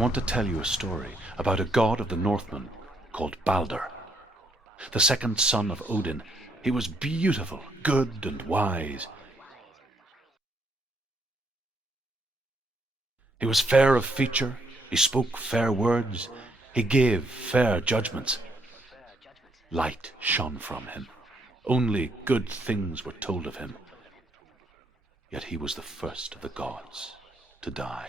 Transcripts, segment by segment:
want to tell you a story about a god of the Northmen called Balder. The second son of Odin. He was beautiful, good, and wise. He was fair of feature, he spoke fair words, he gave fair judgments. Light shone from him. Only good things were told of him. Yet he was the first of the gods to die.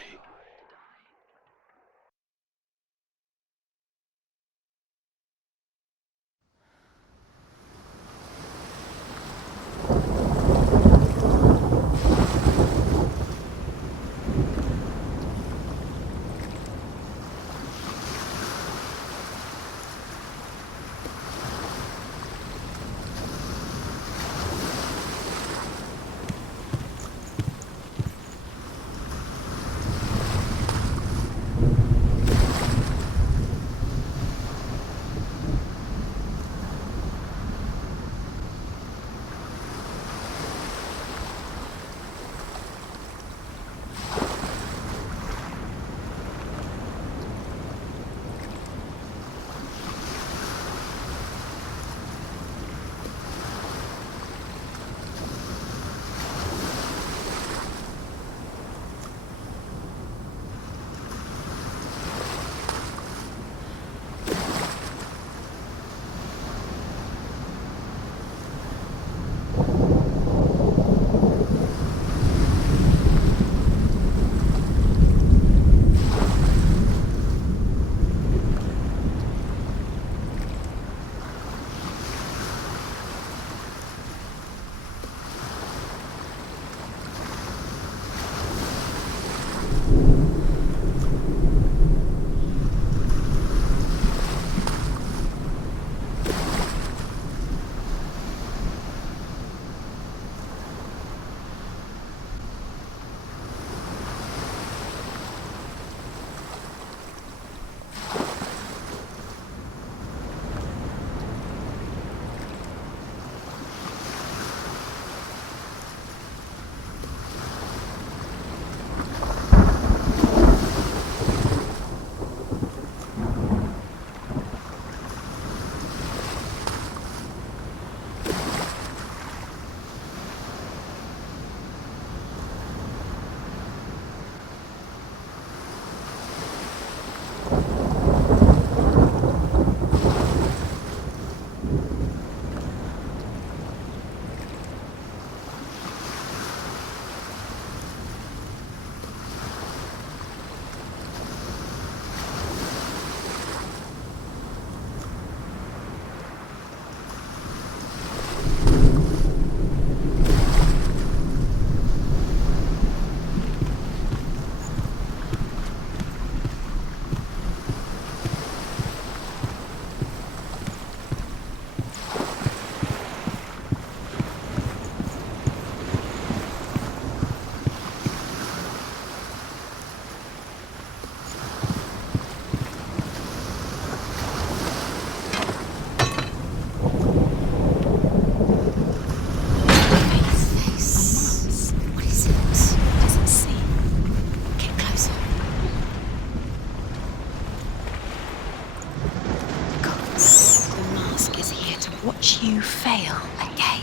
Watch you fail again.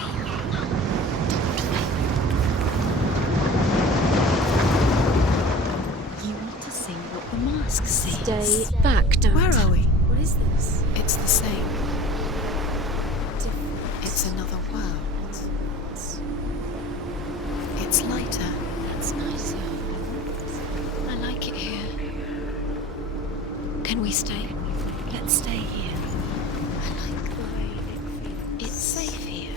You want to see what the mask sees. Stay back, don't. Where are we? What is this? It's the same. Different. It's another world. It's lighter. That's nicer. I like it here. Can we stay? Let's stay here. I like the way it feels. It's safe here.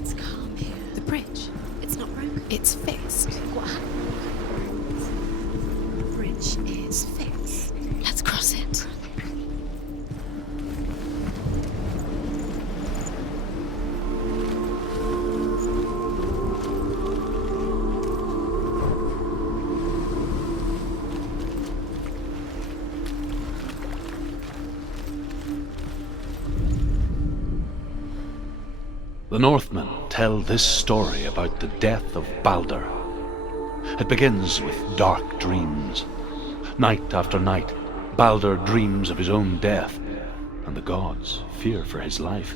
It's calm here. The bridge. It's not broken. It's fixed. What happened? The bridge is fixed. Let's cross it. The Northmen tell this story about the death of Balder. It begins with dark dreams. Night after night, Baldur dreams of his own death, and the gods fear for his life.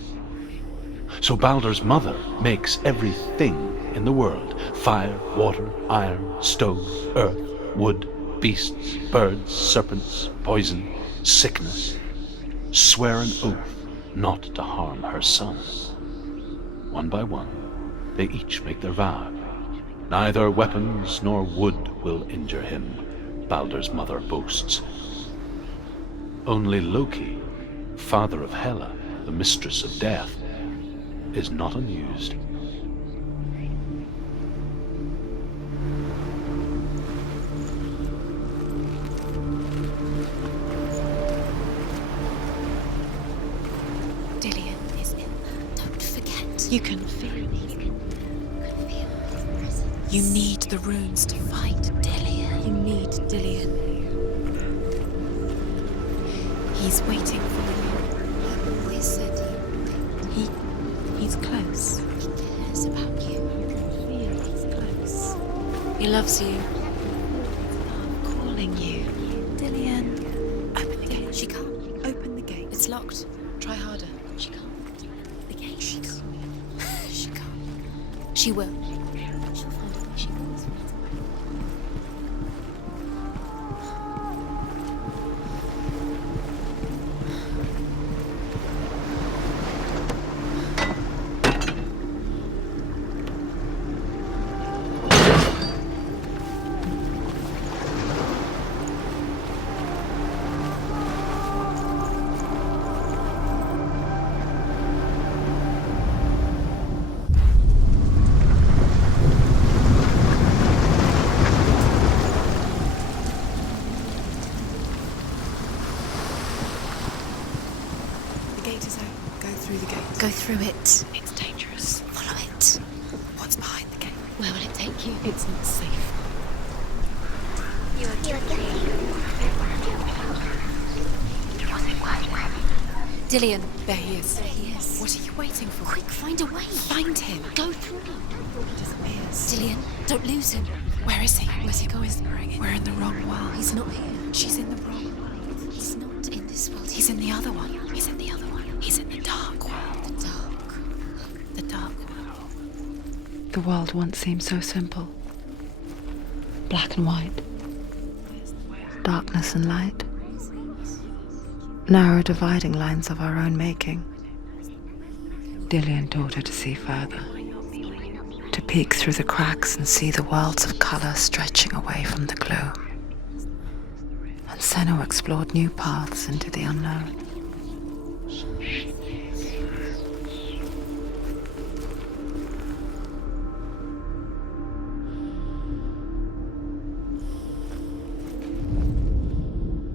So Baldur's mother makes everything in the world: fire, water, iron, stone, earth, wood, beasts, birds, serpents, poison, sickness, swear an oath not to harm her son. One by one, they each make their vow. Neither weapons nor wood will injure him, Baldur's mother boasts. Only Loki, father of Hela, the mistress of death, is not amused. Dillion is in there. Don't forget. You can feel it. You need the runes to fight Dillion. You need Dillion. He's waiting for you. He always said He's close. he cares about you. Feel he's close. He loves you. I'm calling you. Dillion. Open the gate. She can't. Open the gate. It's locked. Try harder. She can't. The gate. She can't. She can't. She will. She'll find a way. She goes. The gate is open. Go through the gate. Go through it. It's dangerous. Follow it. What's behind the gate? Where will it take you? It's not safe. Dillion. There he is. There he is. What are you waiting for? Quick, find a way. Find him. Go through. He disappears. Dillion, don't lose him. Where is he? Where's he going? We're in the wrong world. He's not here. She's in the wrong world. He's not in this world. He's in the other one. He's in the other one. He's in the dark world. the dark. The dark world. The world once seemed so simple. Black and white. Darkness and light. Narrow dividing lines of our own making. Dillion taught her to see further. To peek through the cracks and see the worlds of colour stretching away from the gloom. And Senua explored new paths into the unknown.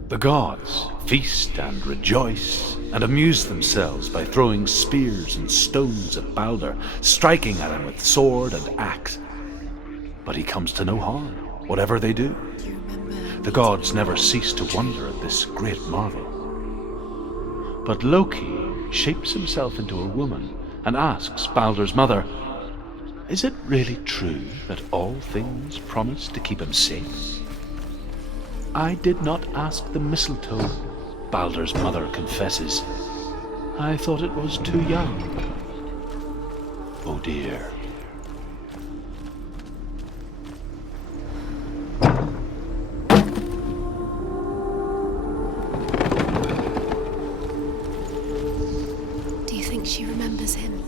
The gods feast and rejoice and amuse themselves by throwing spears and stones at Baldur, striking at him with sword and axe. But he comes to no harm, whatever they do. The gods never cease to wonder at this great marvel. But Loki shapes himself into a woman and asks Baldur's mother, "Is it really true that all things promise to keep him safe?" "I did not ask the mistletoe," Baldur's mother confesses. "I thought it was too young." Oh dear. Do you think she remembers him?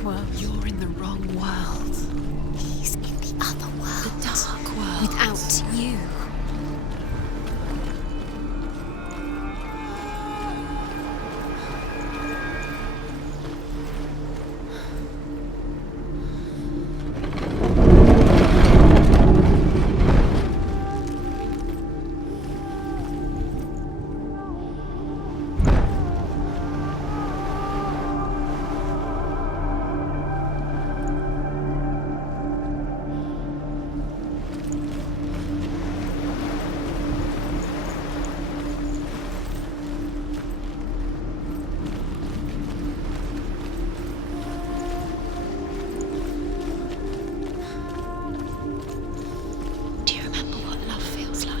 dark world. You're in the wrong world. He's in the other world. The dark world. Without you. Do you remember what love feels like?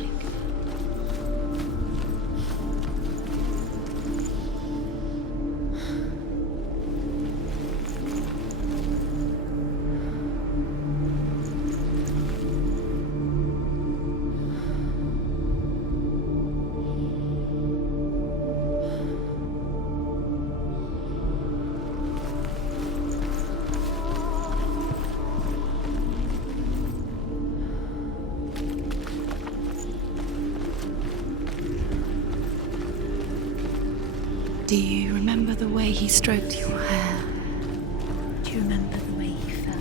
Do you remember the way he stroked your hair? Do you remember the way he felt?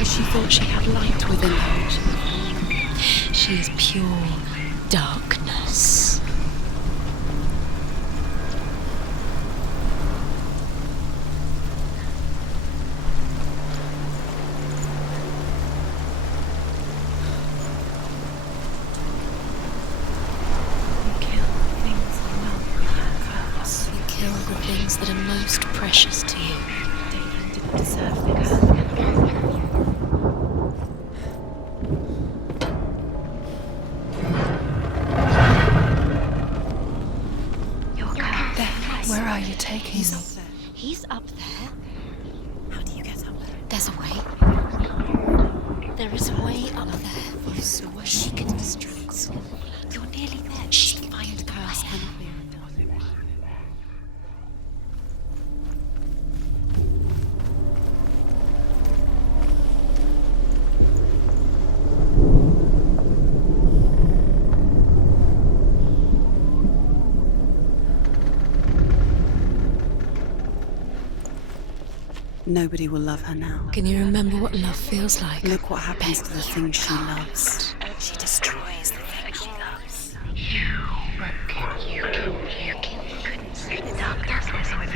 She thought she had light within her. She is pure darkness. You kill things you know you have purpose. You kill the things that are most precious to you. They didn't deserve this. Where are you taking me? He's up there. How do you get up there? There's a way. There is a way up there. The way She can distract. You're nearly there. She can find the curse and Nobody will love her now. Can you remember what love feels like? Look what happens to the things she loves. She destroys the things she loves. You couldn't see the darkness with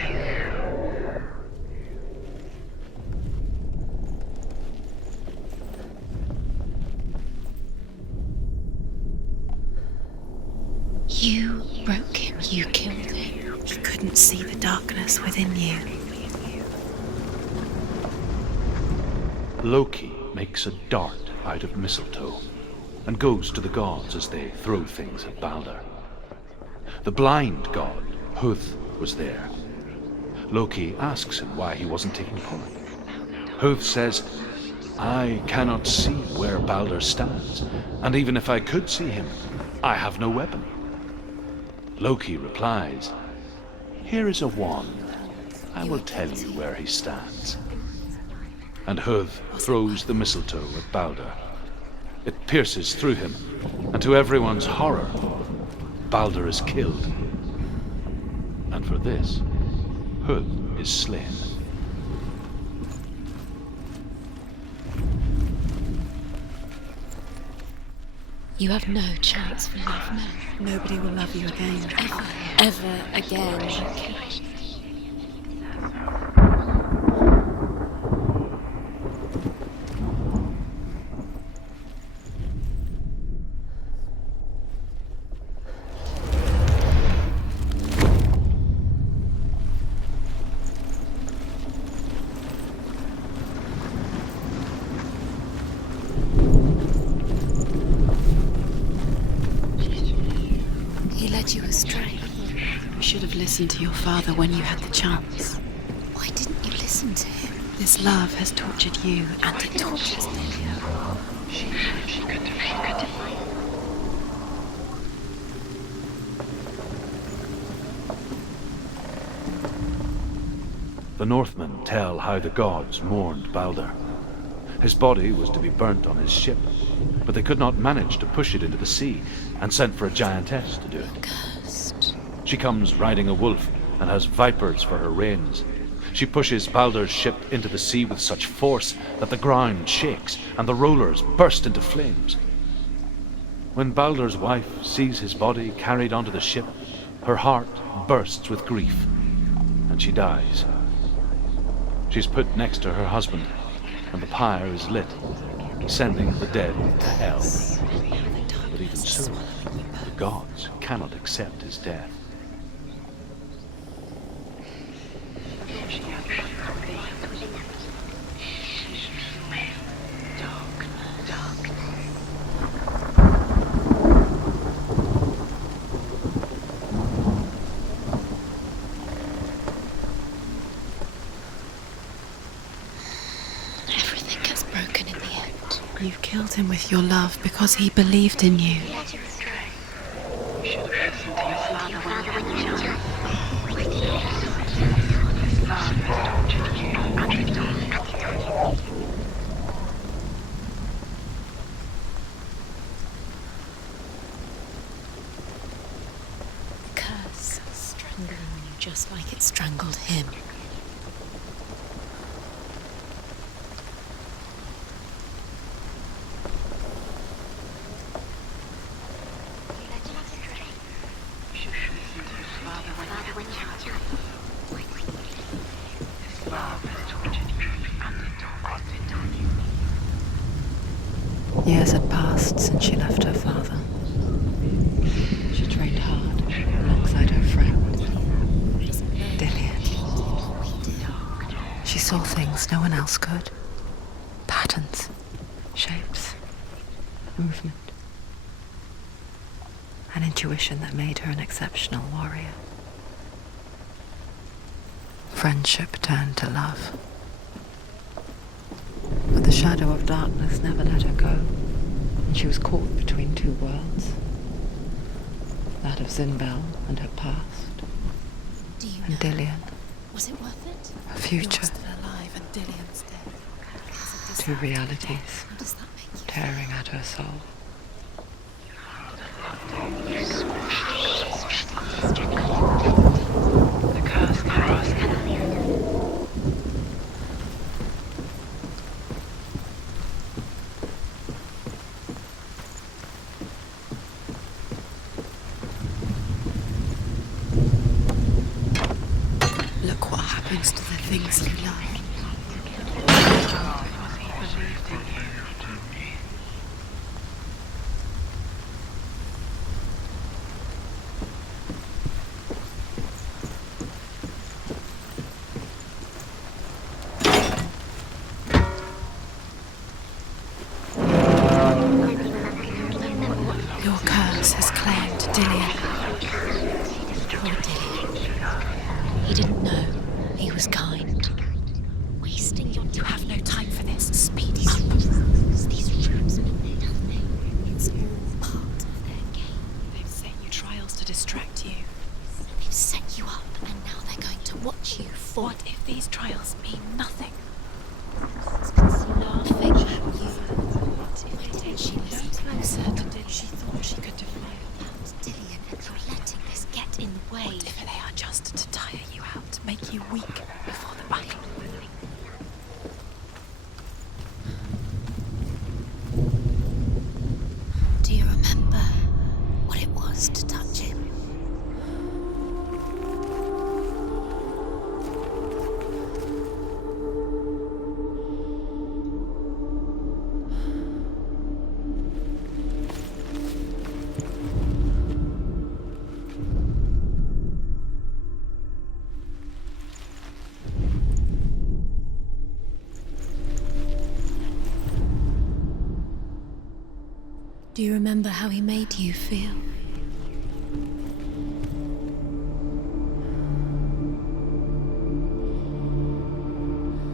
you. You broke him. You killed him. He couldn't see the darkness within you. Loki makes a dart out of mistletoe and goes to the gods as they throw things at Balder. The blind god, Huth, was there. Loki asks him why he wasn't taking part. Huth says, "I cannot see where Balder stands, and even if I could see him, I have no weapon." Loki replies, "Here is a wand. I will tell you where he stands." And Huth throws the mistletoe at Balder. It pierces through him, and to everyone's horror, Balder is killed. And for this, Hood is slain. You have no chance for love now. Nobody will love you again. Ever again. He led you astray. You should have listened to your father when you had the chance. Why didn't you listen to him? This love has tortured you, and It tortures me. The Northmen tell how the gods mourned Balder. His body was to be burnt on his ship, but they could not manage to push it into the sea, and sent for a giantess to do it. Cursed. She comes riding a wolf and has vipers for her reins. She pushes Balder's ship into the sea with such force that the ground shakes and the rollers burst into flames. When Balder's wife sees his body carried onto the ship, her heart bursts with grief, and she dies. She's put next to her husband, and the pyre is lit, sending the dead to hell. But even so, the gods cannot accept his death. Everything gets broken in the end. you've killed him with your love because he believed in you. The curse strangling you just like it strangled him. Years had passed since she left her father. She trained hard alongside her friend, Dillian. She saw things no one else could. Patterns, shapes, movement. An intuition that made her an exceptional warrior. Friendship turned to love. But the shadow of darkness never let her go, and she was caught between two worlds. That of Zinbel and her past, Do you and know? Dillian, Was it worth it? her future. You're still alive and Dillian's dead. Two realities How does that make you tearing at her soul. The curse crossed. Look what happens to the things you love. Your curse has claimed Dillian. Poor Dillian. He didn't know. He was kind. Wasting your time. You have no time for this. Speed These up. rules, these rules mean nothing. It's all part of their game. They've set you trials to distract you. They've set you up, and now they're going to watch you fall. What if these trials mean nothing? Laughing at you. Why didn't she listen closer? She thought she could defy it. Dillian and your in the way. What if they are just to tire you out, make you weak before the battle? Do you remember what it was to touch him? Do you remember how he made you feel?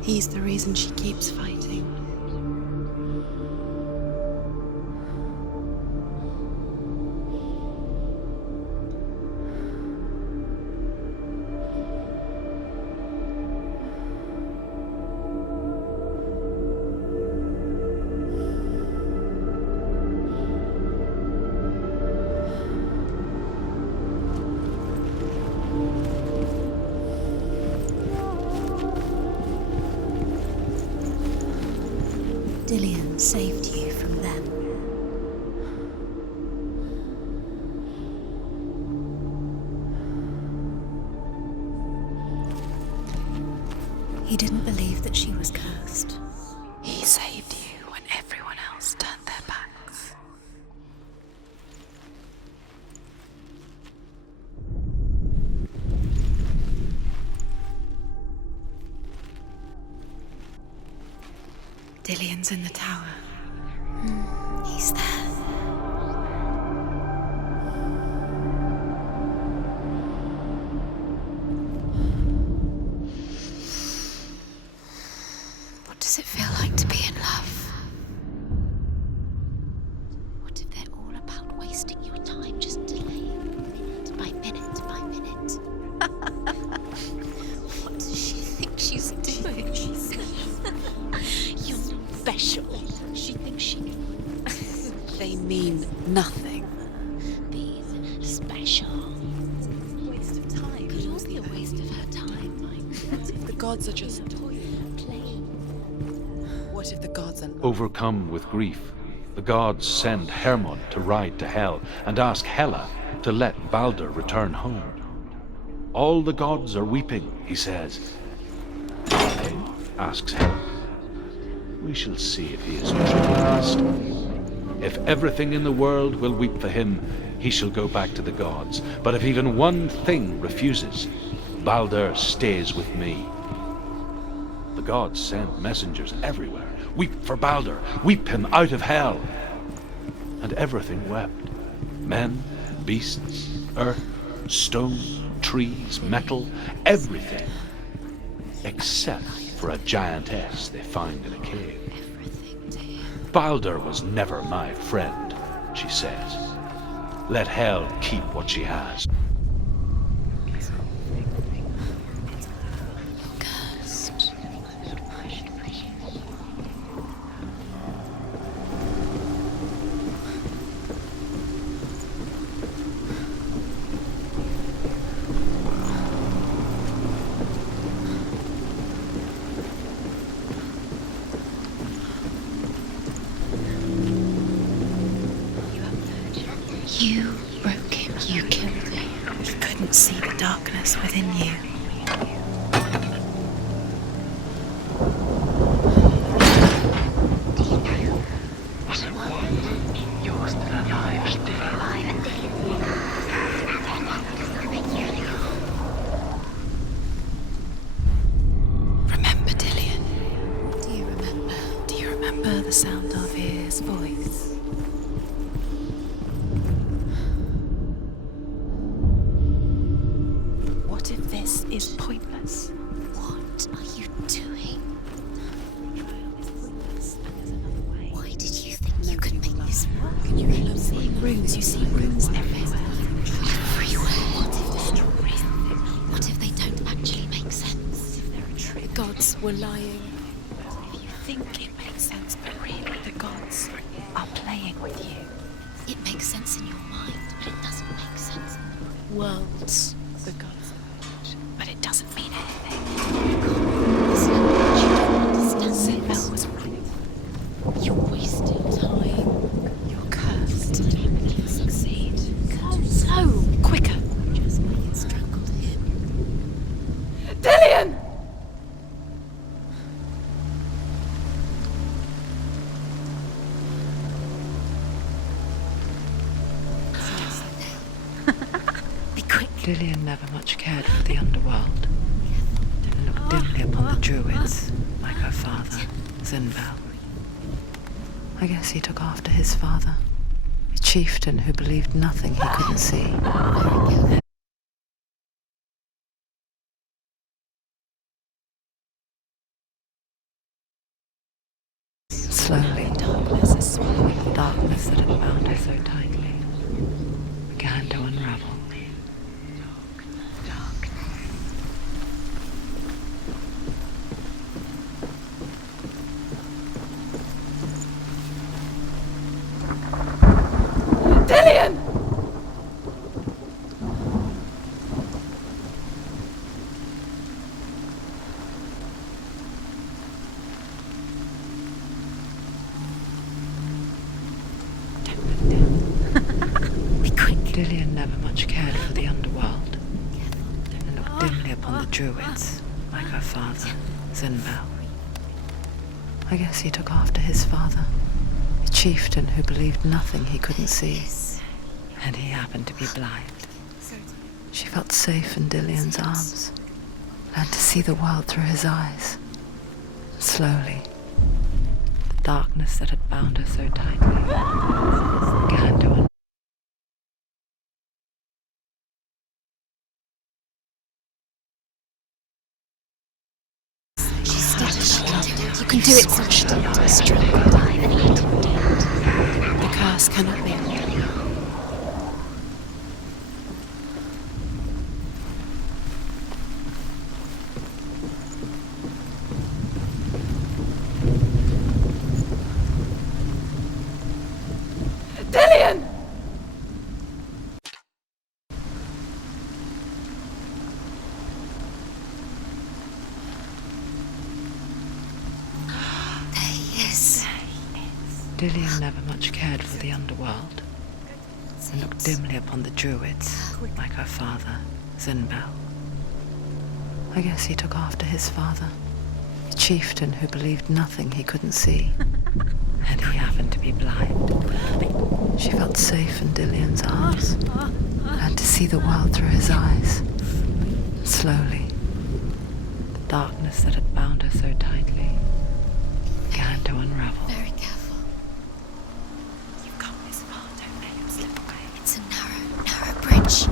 He's the reason she keeps fighting. Dillian saved you from them. He didn't believe that she was cursed. He saved you when everyone else turned their backs. Dillian's in the tower. He's there. What does it feel like to be in love? What if they're all about wasting your time, just delaying minute by minute by minute? What does she think she's doing? You're special. She thinks she can They mean nothing. be special. Waste of time. Could all be a waste of her time. What if the gods are just... Playing. What if the gods are... Overcome with grief, the gods send Hermod to ride to Hell and ask Hela to let Balder return home. All the gods are weeping, he says. Why? Asks Hela. We shall see if he is truly honest. If everything in the world will weep for him, he shall go back to the gods. But if even one thing refuses, Balder stays with me. The gods send messengers everywhere. Weep for Balder, weep him out of hell. And everything wept. Men, beasts, earth, stone, trees, metal, everything. Except for a giantess they find in a cave. Balder was never my friend, she says. Let Hell keep what she has. Cursed. You broke him. You killed him. He couldn't see the darkness within you. You're still alive, Remember Dillian? What do you remember? Do you remember the sound of his voice? What if this is pointless? What are you doing? Why did you think you could make this work? Can you keep seeing runes? You see runes everywhere. Everywhere. What if they're not real? What if they don't actually make sense? The gods were lying. If you think it makes sense, but really the gods are playing with you. It makes sense in your mind, but it doesn't make sense in the worlds. The gods. But it doesn't mean anything. Senua was right. You're wasting time. You're cursed. You'll succeed. No! Quicker! Just like you strangled him. Dillian! Be quick. Dillian never much cared for the underworld and looked dimly upon the druids, like her father, Zinbel. I guess he took after his father, a chieftain who believed nothing he couldn't see. Slowly, the darkness that had bound her so tightly began to unravel. Dillian! Be quick. Dillian never much cared for the underworld and looked dimly upon the druids, like her father, Zinbel. I guess he took after his father, a chieftain who believed nothing he couldn't see. And he happened to be blind. She felt safe in Dillian's arms, learned to see the world through his eyes. Slowly, the darkness that had bound her so tightly began to unravel. She's steady, she can do it. You can do it, Senua. The curse cannot be. Dillian! There he is. Dillian never much cared for the underworld and looked dimly upon the druids, like her father, Zinbel. I guess he took after his father, a chieftain who believed nothing he couldn't see. And he happened to be blind. She felt safe in Dillian's arms, learned to see the world through his eyes. Slowly, the darkness that had bound her so tightly began to unravel. Very careful. You've come this far, don't let him slip away. It's a narrow bridge.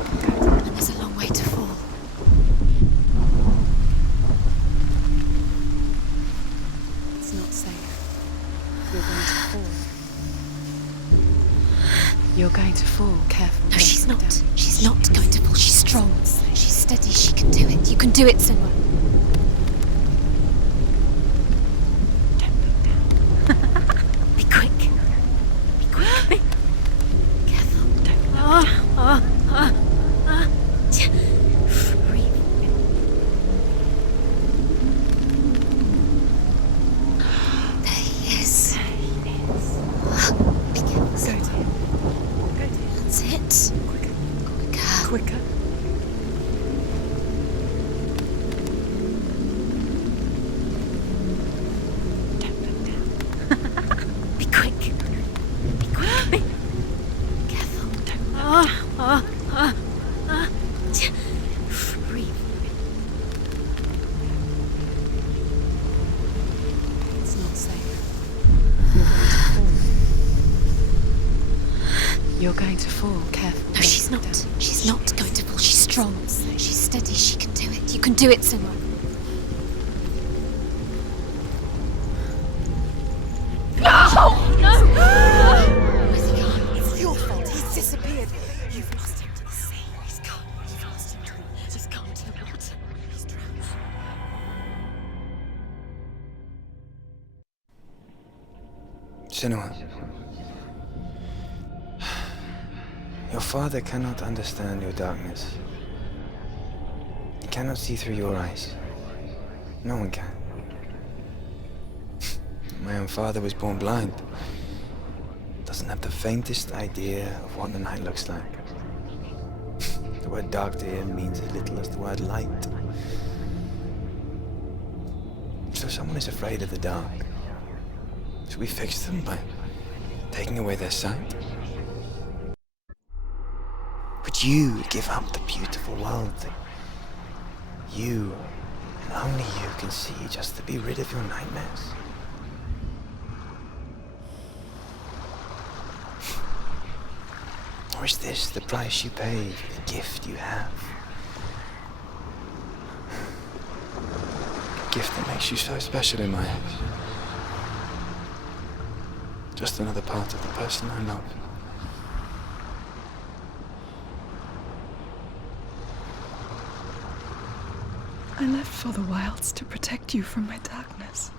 And there's a long way to fall. It's not safe. You're going to fall. You're going to fall. Careful. No, she's not. She's not going to fall. She's strong. She's steady. She can do it. You can do it, Senua. Be quick. Be quick. Careful. Don't look down. Breathe. There he is. Be careful. That's it. Quicker. Be quick. Be quick. Careful. Breathe. It's not safe. You're going to fall. Careful. No, she's not. She's not going to fall. She's strong. She's steady. She can do it. You can do it, Senua. It's your fault. He's disappeared. You've lost him to the sea. He's gone. You've lost him to the water. He's gone to the water. He's drowned. Senua. Your father cannot understand your darkness. He cannot see through your eyes. No one can. My own father was born blind. Doesn't have the faintest idea of what the night looks like. The word dark to him means as little as the word light. So someone is afraid of the dark. Should we fix them by taking away their sight? Would you give up the beautiful world that you, and only you, can see just to be rid of your nightmares? Or is this the price you pay for the gift you have? A gift that makes you so special in my eyes. Just another part of the person I love. I left for the wilds to protect you from my darkness.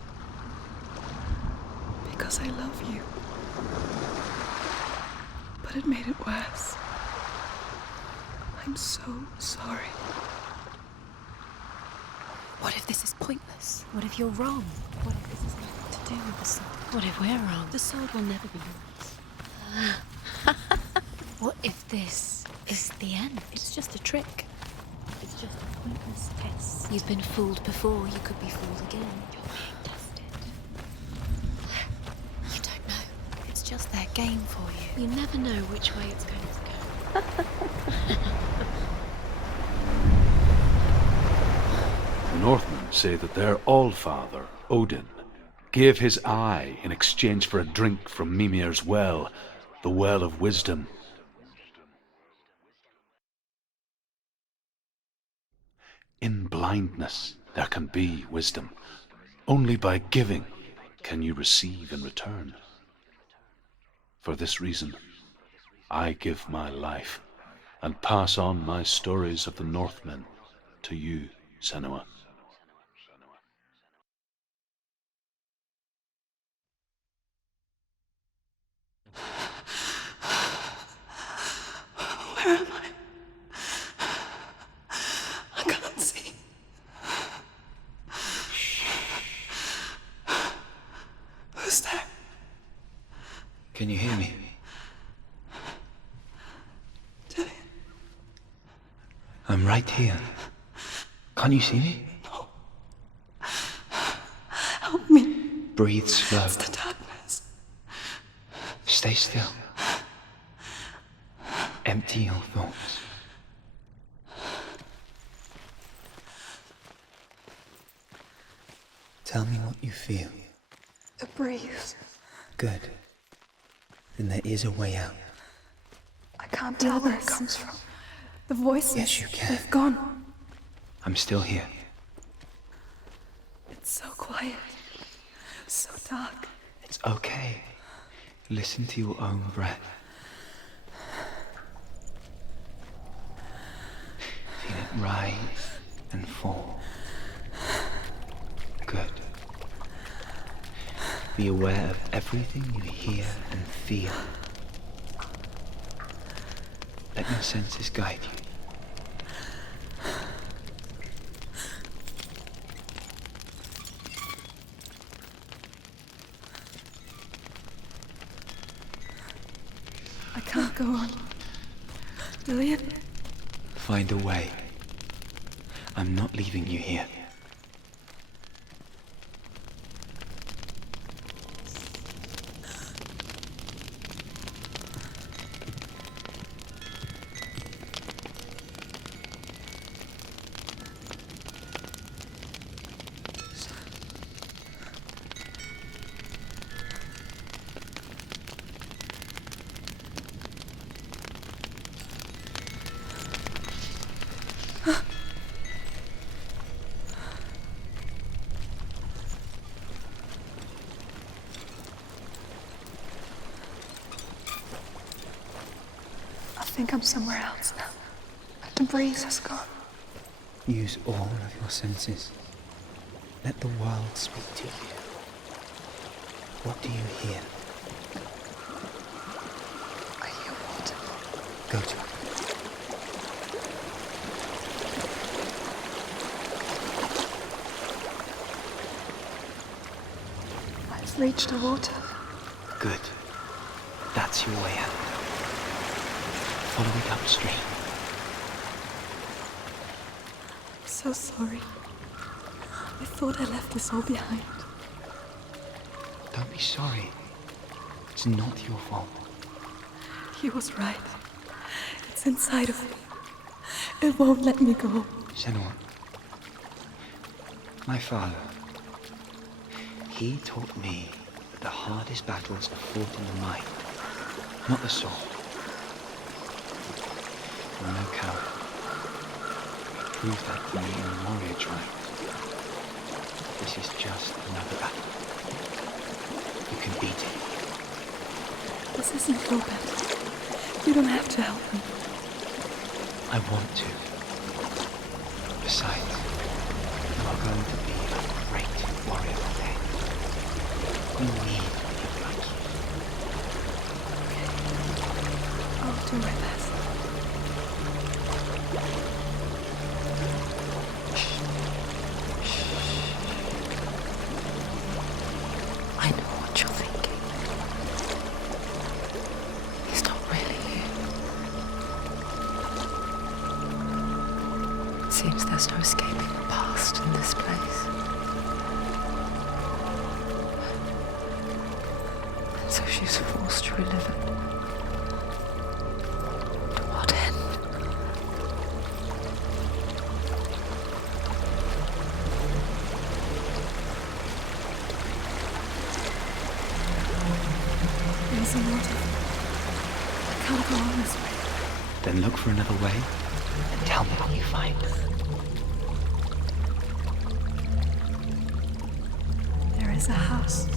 Because I love you. But it made it worse. I'm so sorry. What if this is pointless? What if you're wrong? What if this has nothing to do with the sword? What if we're wrong? The sword will never be yours. What if this is the end? It's just a trick. It's just a pointless guess. You've been fooled before, you could be fooled again. You're being tested. You don't know. It's just their game for you. You never know which way it's going to go. The Northmen say that their Allfather, Odin, gave his eye in exchange for a drink from Mimir's well, the Well of Wisdom. In blindness there can be wisdom. Only by giving can you receive in return. For this reason, I give my life and pass on my stories of the Northmen to you, Senua. Where am I? I can't see. Who's there? Can you hear me? Dillian. I'm right here. Can't you see me? No. Help me. Breathe slow. It's the darkness. Stay still. Empty your thoughts. Tell me what you feel. The breeze. Good. Then there is a way out. I can't tell where it comes from. The voices. Yes, you can. They've gone. I'm still here. It's so quiet. So dark. It's okay. Listen to your own breath. Feel it rise and fall. Good. Be aware of everything you hear and feel. Let your senses guide you. I can't go on. Dillian? Find a way. I'm not leaving you here. I think I'm somewhere else now. The breeze has gone. Use all of your senses. Let the world speak to you. What do you hear? I hear water. Go to reached the water. Good. That's your way out. Follow it upstream. I'm so sorry. I thought I left this all behind. Don't be sorry. It's not your fault. He was right. It's inside of me. It won't let me go. Senua. My father. He taught me that the hardest battles are fought in the mind, not the soul. I'm no coward. Prove that to me in the warrior tribe. This is just another battle. You can beat it. This isn't your battle. You don't have to help me. I want to. Besides, you are going to be a great warrior one day. We need people like you. I'll do my best. I know what you're thinking. He's not really here. Seems there's no escaping the past in this place. And so she's forced to relive it. To what end? There's a waterfall. I can't go on this way. Then look for another way and tell me what you find. There is a house.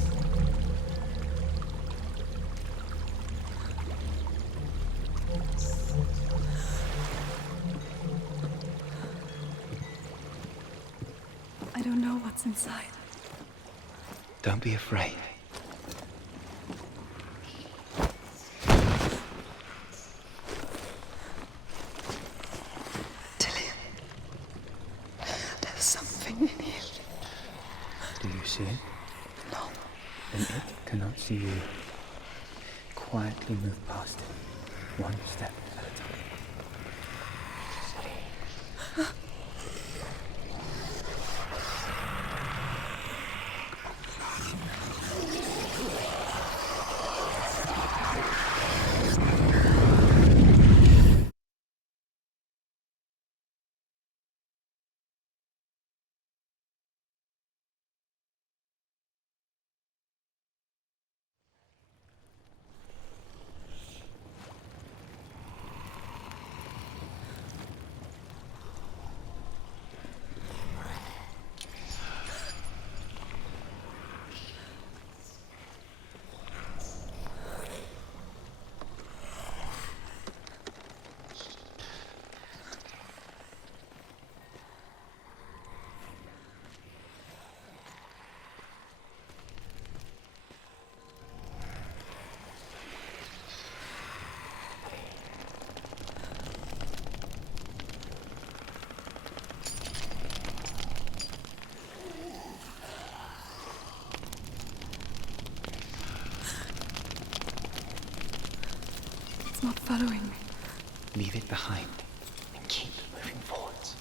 I don't know what's inside. Don't be afraid. There's something in here. Do you see it? No. Then it cannot see you. Quietly move past it, one step at a time. It's not following me. Leave it behind and keep moving forwards.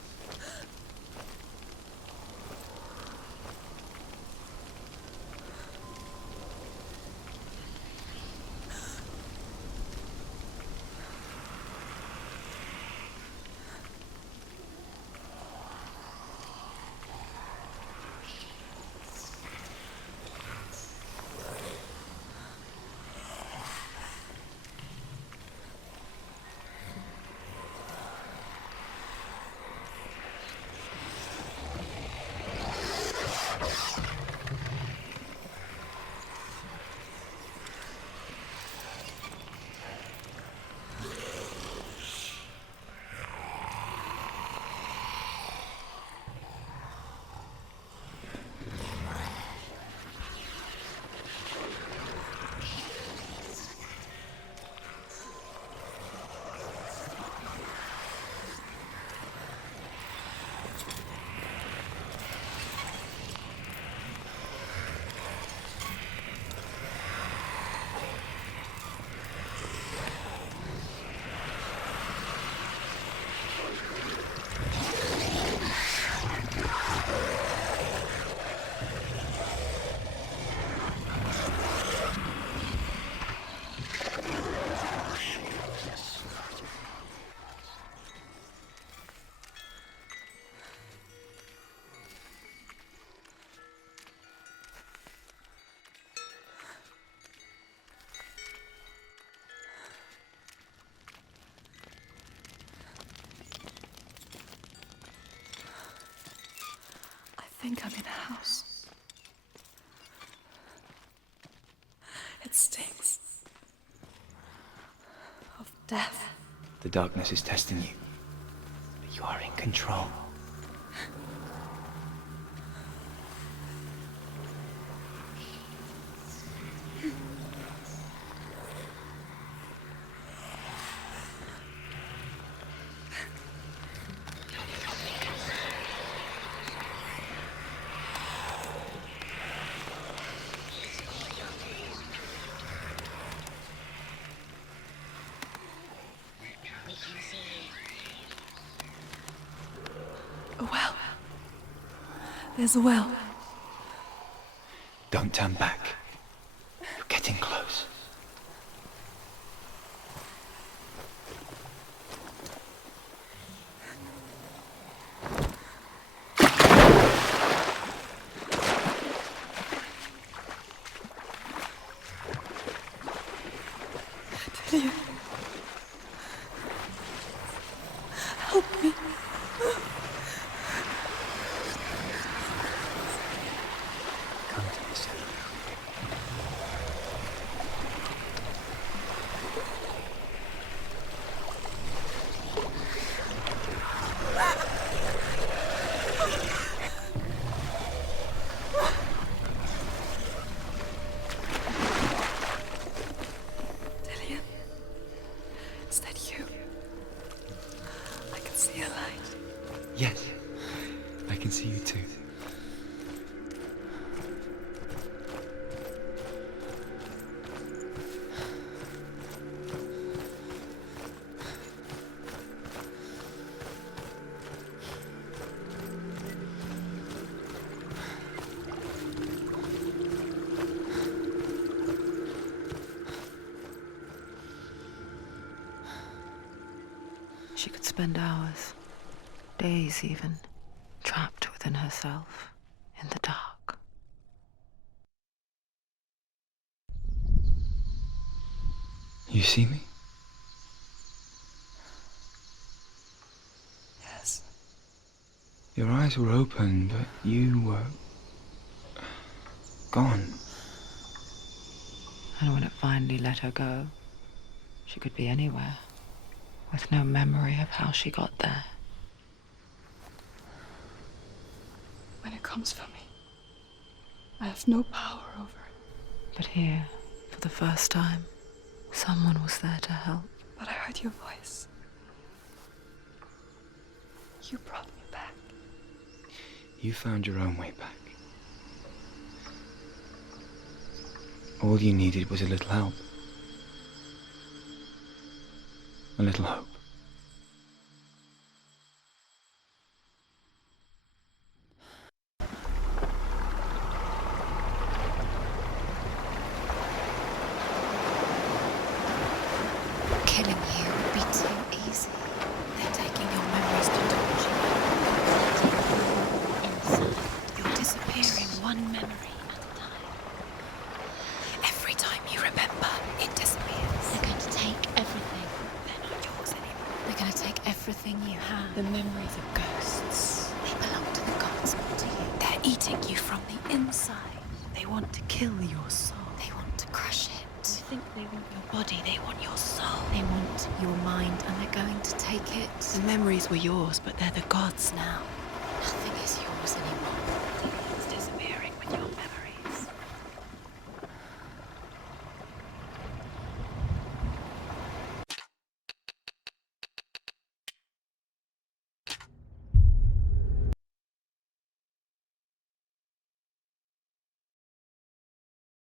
think I'm in a house. It stinks of death. The darkness is testing you, but you are in control. A well. There's a well. Don't turn back. You're getting close. Delia. Help me. Come to me, Senua. Delia. Is that you? I can see a light. Yes, I can see you too. She could spend hours, days even, trapped within herself, in the dark. You see me? Yes. Your eyes were open, but you were gone. And when it finally let her go, she could be anywhere, with no memory of how she got there. When it comes for me, I have no power over it. But here, for the first time, someone was there to help. But I heard your voice. You brought me back. You found your own way back. All you needed was a little help. A little hope. Killing you would be too easy. They're taking your memories to torture you. Inside, you're disappearing one memory at a time. Every time you remember, it disappears. They're going to take everything. They're not yours anymore. They're going to take everything you have. The memories of ghosts. They belong to the gods, not to you. They're eating you from the inside. They want to kill your soul. They want to crush it. You think they want your body, they want your soul. They want your mind, and they're going to take it. The memories were yours, but they're the gods now. Nothing is yours anymore. The